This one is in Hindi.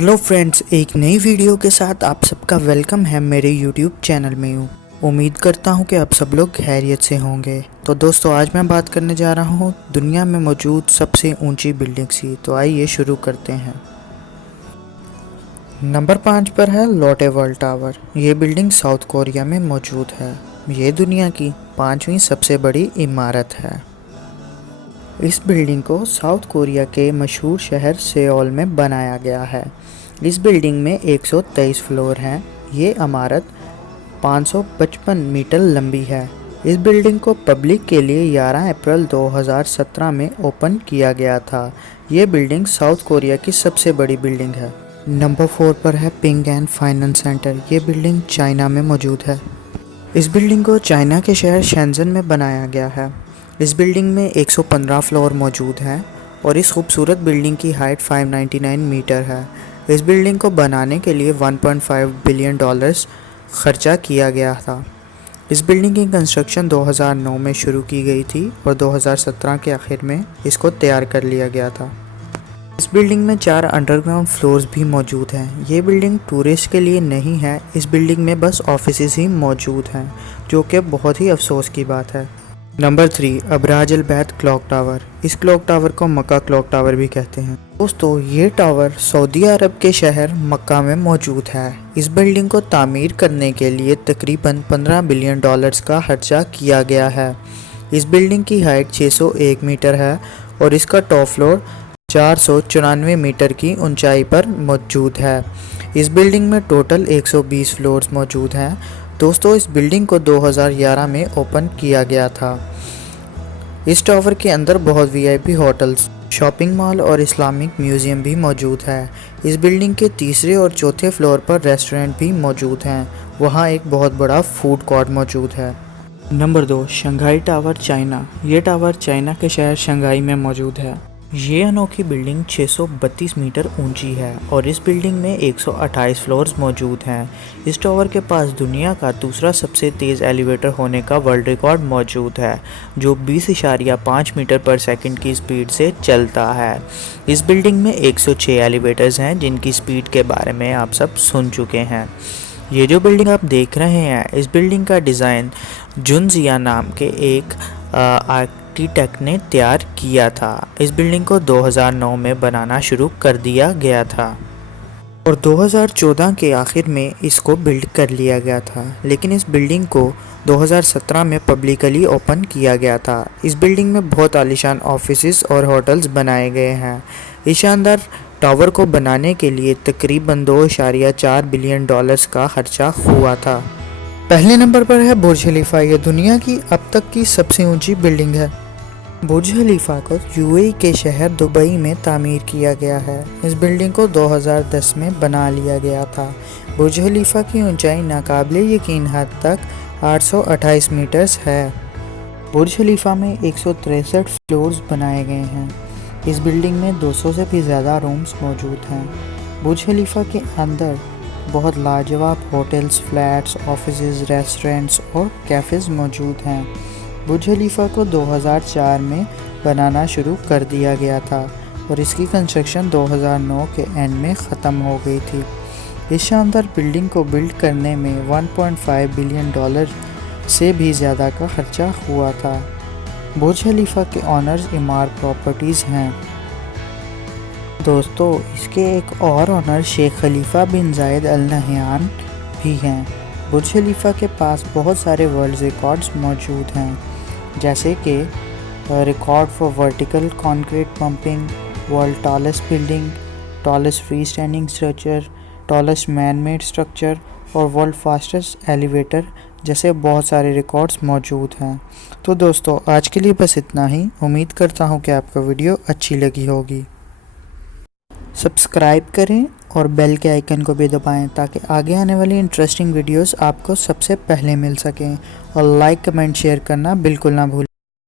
हेलो फ्रेंड्स, एक नई वीडियो के साथ आप सबका वेलकम है मेरे यूट्यूब चैनल में। हूँ उम्मीद करता हूँ कि आप सब लोग खैरियत से होंगे। तो दोस्तों, आज मैं बात करने जा रहा हूँ दुनिया में मौजूद सबसे ऊंची बिल्डिंग्स की। तो आइए शुरू करते हैं। नंबर 5 पर है लोटे वर्ल्ड टावर। ये बिल्डिंग साउथ कोरिया में मौजूद है। ये दुनिया की 5वीं सबसे बड़ी इमारत है। इस बिल्डिंग को साउथ कोरिया के मशहूर शहर सेओल में बनाया गया है। इस बिल्डिंग में 123 फ्लोर हैं। ये इमारत 555 मीटर लंबी है। इस बिल्डिंग को पब्लिक के लिए 11 अप्रैल 2017 में ओपन किया गया था। ये बिल्डिंग साउथ कोरिया की सबसे बड़ी बिल्डिंग है। नंबर 4 पर है पिंग एंड फाइनेंस सेंटर। ये बिल्डिंग चाइना में मौजूद है। इस बिल्डिंग को चाइना के शहर शेंजन में बनाया गया है। इस बिल्डिंग में 115 फ्लोर मौजूद हैं और इस खूबसूरत बिल्डिंग की हाइट 599 मीटर है। इस बिल्डिंग को बनाने के लिए 1.5 बिलियन डॉलर्स खर्चा किया गया था। इस बिल्डिंग की कंस्ट्रक्शन 2009 में शुरू की गई थी और 2017 के आखिर में इसको तैयार कर लिया गया था। इस बिल्डिंग में 4 अंडरग्राउंड फ्लोर्स भी मौजूद हैं। ये बिल्डिंग टूरिस्ट के लिए नहीं है। इस बिल्डिंग में बस ऑफिसेज ही मौजूद हैं, जो कि बहुत ही अफसोस की बात है। नंबर 3, अबराज अल बैत क्लॉक टावर। इस क्लॉक टावर को मक्का क्लॉक टावर भी कहते हैं। दोस्तों, ये टावर सऊदी अरब के शहर मक्का में मौजूद है। इस बिल्डिंग को तामीर करने के लिए तकरीबन 15 बिलियन डॉलर्स का खर्चा किया गया है। इस बिल्डिंग की हाइट 601 मीटर है और इसका टॉप फ्लोर 494 मीटर की ऊंचाई पर मौजूद है। इस बिल्डिंग में टोटल 120 फ्लोर्स मौजूद हैं। दोस्तों, इस बिल्डिंग को 2011 में ओपन किया गया था। इस टावर के अंदर बहुत वीआईपी होटल्स, शॉपिंग मॉल और इस्लामिक म्यूज़ियम भी मौजूद है। इस बिल्डिंग के तीसरे और चौथे फ्लोर पर रेस्टोरेंट भी मौजूद हैं। वहाँ एक बहुत बड़ा फूड कोर्ट मौजूद है। Number 2, Shanghai tower China. ये टावर चाइना के शहर शंघाई में मौजूद है। ये अनोखी बिल्डिंग 632 मीटर ऊंची है और इस बिल्डिंग में 128 फ्लोर्स मौजूद हैं। इस टावर के पास दुनिया का दूसरा सबसे तेज़ एलिवेटर होने का वर्ल्ड रिकॉर्ड मौजूद है, जो 20.5 मीटर पर सेकंड की स्पीड से चलता है। इस बिल्डिंग में 106 एलिवेटर्स हैं, जिनकी स्पीड के बारे में आप सब सुन चुके हैं। ये जो बिल्डिंग आप देख रहे हैं, इस बिल्डिंग का डिज़ाइन जुनजिया नाम के एक आर्किटेक्ट ने तैयार किया था। इस बिल्डिंग को 2009 में बनाना शुरू कर दिया गया था और 2014 के आखिर में इसको बिल्ड कर लिया गया था, लेकिन इस बिल्डिंग को 2017 में पब्लिकली ओपन किया गया था। इस बिल्डिंग में बहुत आलीशान ऑफिसेज और होटल्स बनाए गए हैं। इस शानदार टावर को बनाने के लिए तकरीबन 2.4 बिलियन डॉलर्स का खर्चा हुआ था। पहले नंबर पर है बुर्ज खलीफा। ये दुनिया की अब तक की सबसे ऊंची बिल्डिंग है। बुर्ज खलीफा को यूएई के शहर दुबई में तामीर किया गया है। इस बिल्डिंग को 2010 में बना लिया गया था। बुर्ज खलीफा की ऊंचाई नाकाबिले यकीन हद तक 828 मीटर्स है। बुर्ज खलीफा में 163 फ्लोर्स बनाए गए हैं। इस बिल्डिंग में 200 से भी ज़्यादा रूम्स मौजूद हैं। बुर्ज खलीफा के अंदर बहुत लाजवाब होटल्स, फ्लैट्स, ऑफिसेज, रेस्टोरेंट्स और कैफ़ेज़ मौजूद हैं। बुर्ज खलीफा को 2004 में बनाना शुरू कर दिया गया था और इसकी कंस्ट्रक्शन 2009 के एंड में ख़त्म हो गई थी। इस शानदार बिल्डिंग को बिल्ड करने में 1.5 बिलियन डॉलर से भी ज़्यादा का खर्चा हुआ था। बुर्ज खलीफा के ऑनर्स इमार प्रॉपर्टीज़ हैं। दोस्तों, इसके एक और ऑनर शेख खलीफा बिन जायद अल नहयान भी हैं। बुर्ज खलीफा के पास बहुत सारे वर्ल्ड रिकॉर्ड्स मौजूद हैं, जैसे कि record for vertical concrete pumping, world tallest building, tallest free standing structure, tallest man made structure और वर्ल्ड फास्टेस्ट एलिवेटर जैसे बहुत सारे रिकॉर्ड्स मौजूद हैं। तो दोस्तों, आज के लिए बस इतना ही। उम्मीद करता हूँ कि आपको वीडियो अच्छी लगी होगी। सब्सक्राइब करें और बेल के आइकन को भी दबाएं ताकि आगे आने वाली इंटरेस्टिंग वीडियोस आपको सबसे पहले मिल सकें, और लाइक, कमेंट, शेयर करना बिल्कुल ना भूलें।